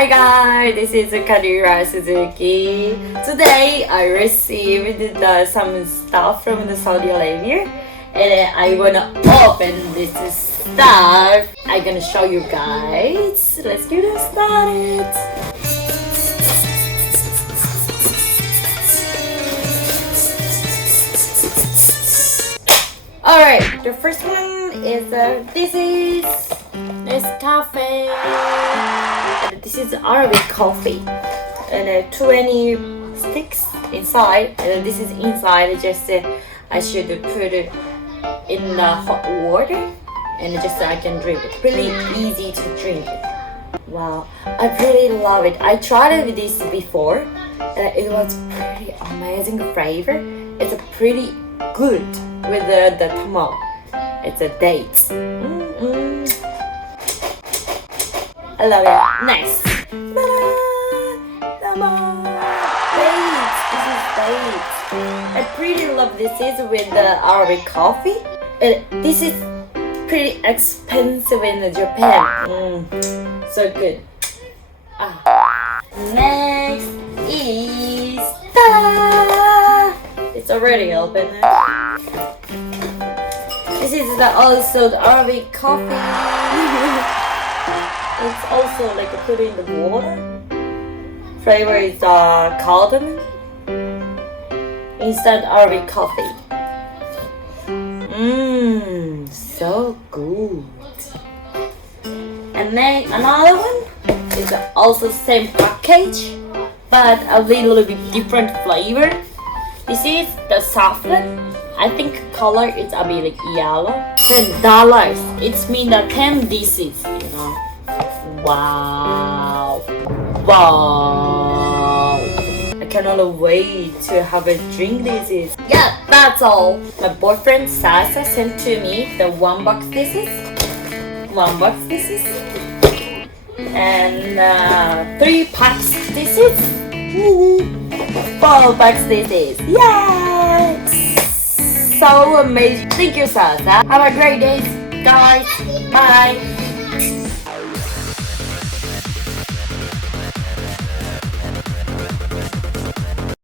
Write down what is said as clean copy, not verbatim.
Hi guys, this is Kadira Suzuki. Today I received some stuff from the Saudi Arabia and I wanna open this stuff. I'm gonna show you guys. Let's get it started. Alright, the first one is this is Nescafe. And this is Arabic coffee. And 20 sticks inside. And this is inside. Just I should put it in hot water. And just I can drink it. Really easy to drink it. Wow, I really love it. I tried this before. It was pretty amazing flavor. It's pretty good with the tamar. It's a dates. I love it. Next. Tamar. Dates. This is dates. I pretty love this is with the Arabic coffee. This is pretty expensive in Japan. So good. Next is ta-da! It's already open. This is also the Arabic coffee. It's also like put in the water. Flavor is cardamom. Instant Arabic coffee. So good. And then another one is also same package, but a little bit different flavor. This is the saffron. I think color is a bit yellow. $10. It's mean that 10 dishes, you know. Wow. I cannot wait to have a drink this. Yeah, that's all. My boyfriend Sasa sent to me the 1 box dishes. 1 box dishes. And 3 packs dishes. 4 packs dishes. Yes! So amazing. Thank you, Sasa. Have a great day, guys. Bye.